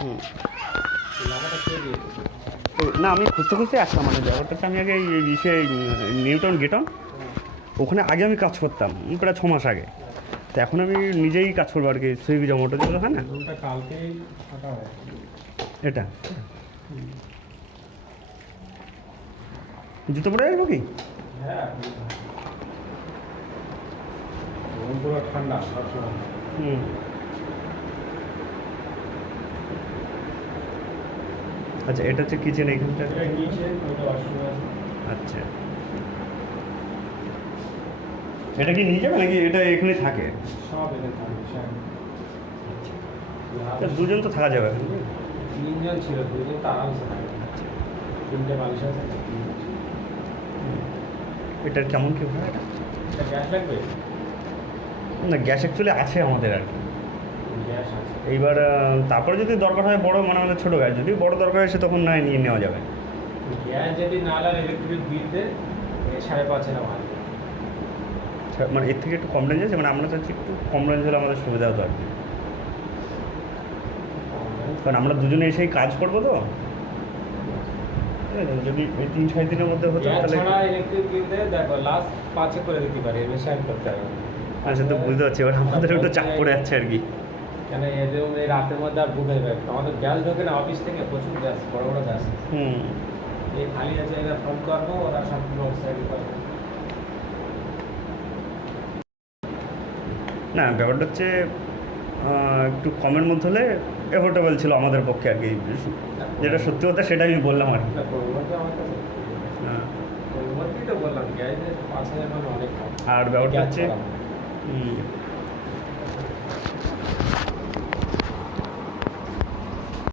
হুম। লাগাটা কে দিয়ে? না আমি খুঁজতে খুঁজতে আসলাম, মানে ব্যাপারটা হচ্ছে আমি আগে ইসে নিউটন গেটন ওখানে আগে আমি কাজ করতাম প্রায় 6 মাস আগে। তো এখন আমি নিজেই কাজ করবো আর কি, সুইগি জোম্যাটো যেগুলো হয় না। রুমটা কালকেই ফাঁকা হয়। এটা জুতো পরে আসবো কি? হ্যাঁ, রুম পুরো ঠান্ডা সবসময়। হুম। আচ্ছা এটা হচ্ছে কিচেন এইখানটা। এটা নিচে ওইটা ওয়াশরুম আছে। আচ্ছা এটা কি নিয়ে যাবে নাকি এটা এখানে থাকে? সব এখানে থাকবে সব। তা দুজন তো থাকা যাবে এখানে। তিনজন ছিল, দুজন তো আরামসে থাকবে। তিনটে বালিশ আছে। এটার কেমন কি ভাড়া এটা? এটা গ্যাস লাগবে? না গ্যাস অ্যাকচুয়ালি আছে আমাদের আর কি। গ্যাস আছে। এইবার তারপরে যদি দরকার হয় বড়, মানে আমাদের ছোটো গ্যাস যদি বড় দরকার হয় সে তখন নয় নিয়ে নেওয়া যাবে। গ্যাস যদি না লাগে ইলেকট্রিক বিল দেয় 5.5 এরকম আসবে। মানে এর থেকে একটু কম রেঞ্জ আছে, মানে আমরা চাচ্ছি একটু কম রেঞ্জ হলে আমাদের সুবিধা হতো আর কি। কারণ আমরা দুজনে এসেই কাজ করবো তো, ঠিক আছে? যদি এই 3-4 দিনের মধ্যে হতো গ্যাস তাহলে। ছাড়া ইলেকট্রিক বিল দেয় দেখো লাস্ট 5 করে দিতে পারে, এর বেশি আর করতে হবে না। আচ্ছা তো বুঝতে পারছি, এবার আমাদের একটু চাপ পড়ে যাচ্ছে আর কি। কেন এদের এই রাতের মধ্যে আর ঢুকে যাবে, আমাদের গ্যাস ঢোকে না অফিস থেকে, প্রচুর গ্যাস, বড় বড় গ্যাস। হুম। এই খালি আছে, এরা ফোন করবো, ওরা সব সাইড করবে। না ব্যাপারটা হচ্ছে একটু কমের মধ্যে হলে এফোর্টেবল ছিল আমাদের পক্ষে আর কি। যেটা সত্যি কথা সেটা আমি বললাম আর কি। না, পরিবর্তে আমার কাছে হ্যাঁ। পরিবর্তেই তো বললাম, গ্যাসের 5,000 মানে অনেক কম। আর ব্যাপারটা গ্যাস হচ্ছে ছাড়া।